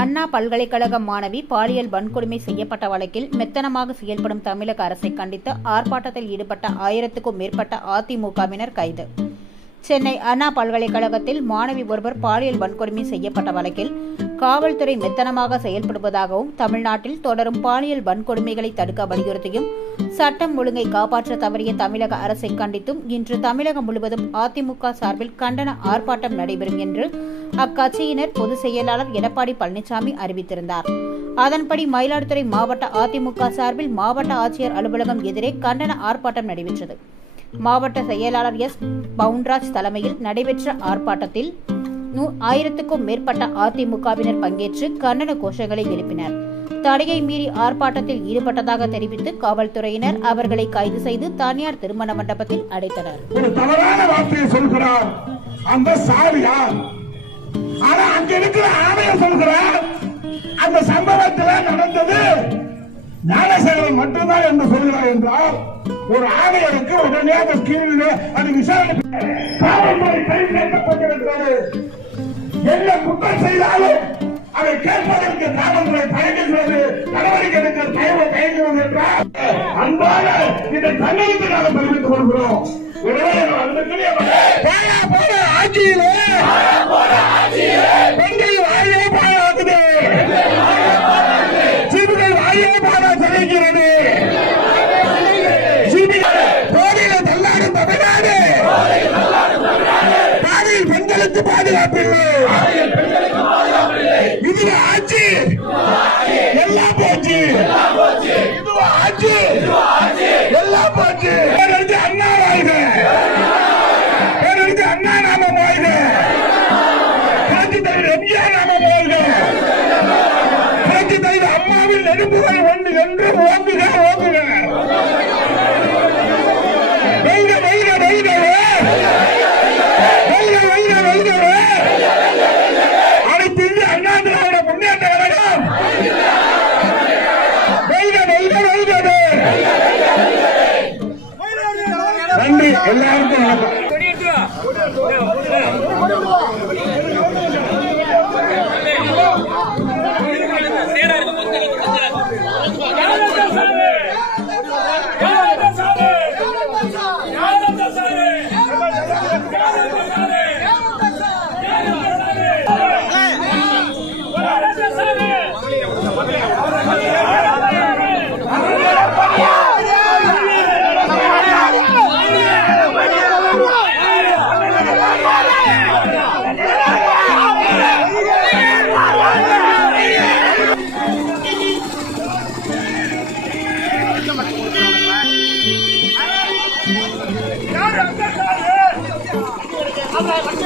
அண்ணா பல்கலைக்கழக மாணவி பாலியல் வன்கொடுமை செய்யப்பட்ட வழக்கில் மெத்தனமாக செயல்படும் தமிழக அரசை கண்டித்து ஆர்ப்பாட்டத்தில் ஈடுபட்ட 1000க்கும் மேற்பட்ட அதிமுகவினர் கைது. சென்னை அண்ணா பல்கலைக்கழகத்தில் மாணவி ஒருவர் பாலியல் வன்கொடுமை செய்யப்பட்ட வழக்கில் காவல்துறை மெத்தனமாக செயல்படுவதாகவும், தமிழ்நாட்டில் தொடரும் பாலியல் வன்கொடுமைகளை தடுக்க வலியுறுத்தியும், சட்டம் ஒழுங்கை காப்பாற்ற தவறிய தமிழக அரசை கண்டித்தும் இன்று தமிழகம் முழுவதும் அதிமுக சார்பில் கண்டன ஆர்ப்பாட்டம் நடைபெறும் என்று அக்கட்சியினர் பொதுச் செயலாளர் எடப்பாடி பழனிசாமி அறிவித்திருந்தார். அதன்படி மயிலாடுதுறை மாவட்ட அதிமுக சார்பில் மாவட்ட ஆட்சியர் அலுவலகம் எதிரே கண்டன ஆர்ப்பாட்டம் நடைபெற்றது. மாவட்ட செயலாளர் எஸ். பவுன்ராஜ் தலைமையில் நடைபெற்ற ஆர்ப்பாட்டத்தில் 1000க்கும் மேற்பட்ட அதிமுகவினர் பங்கேற்று கண்டன கோஷங்களை எழுப்பினர். தடையை மீறி ஆர்ப்பாட்டத்தில் ஈடுபட்டதாக தெரிவித்து காவல்துறையினர் அவர்களை கைது செய்து தனியார் திருமண மண்டபத்தில் அடைத்தனர். ஒரு தவறான வார்த்தையை சொல்கிறார் அந்த சாரியார். ஆனா அங்க இருக்கிற ஆணையம் சொல்கிறார் அந்த சம்பவத்தில் நடந்தது ஞானசேகரன் மட்டும்தான் என்று சொல்கிறார் என்றால், ஒரு ஆணையருக்கு உடனே அந்த கீழ் அது விசாரணை காவல்துறை கை கேட்கப்பட்டிருக்கிறது. என்ன குற்றம் செய்தாலும் அதை கேட்பதற்கு காவல்துறை தயங்குகிறது, நடவடிக்கை எடுக்க தயங்குகிறது என்றால் அன்பான இதை தங்களுக்கு நாங்கள் தெரிவித்துக் கொள்கிறோம். ஆட்சியிலே பெண்கள் வாயே பாழாக்குது, சிறுகள் வாயே பாழா செல்கிறது, கோடியில தள்ளாடும் தமிழ்நாடு, பாதையில் பெண்களுக்கு பாதுகாப்பில்லை. இதுல ஆட்சி எல்லாம் போச்சு, இதுவா ஆட்சி எல்லாம் போச்சு. பேரறிஞர் அண்ணா வாழ்க, பேரறிஞர் அண்ணா நாம வாழ்க, புரட்சித் தலைவர் எம்ஜிஆர் நாம வாழ்க, புரட்சித் தலைவர் அம்மாவின் நெருப்புகள் ஒன்று என்று ஓங்குக ஓங்குக. வெல்க வெல்க வெல்கவே, வெல்க வெல்க வெல்கவே. அனைத்து இந்திய அண்ணா திராவிட முன்னேற்ற கழகம் வெல்க வெல்க வெல்கவே. நன்றி, எல்லாருக்கும் வணக்கம். I'm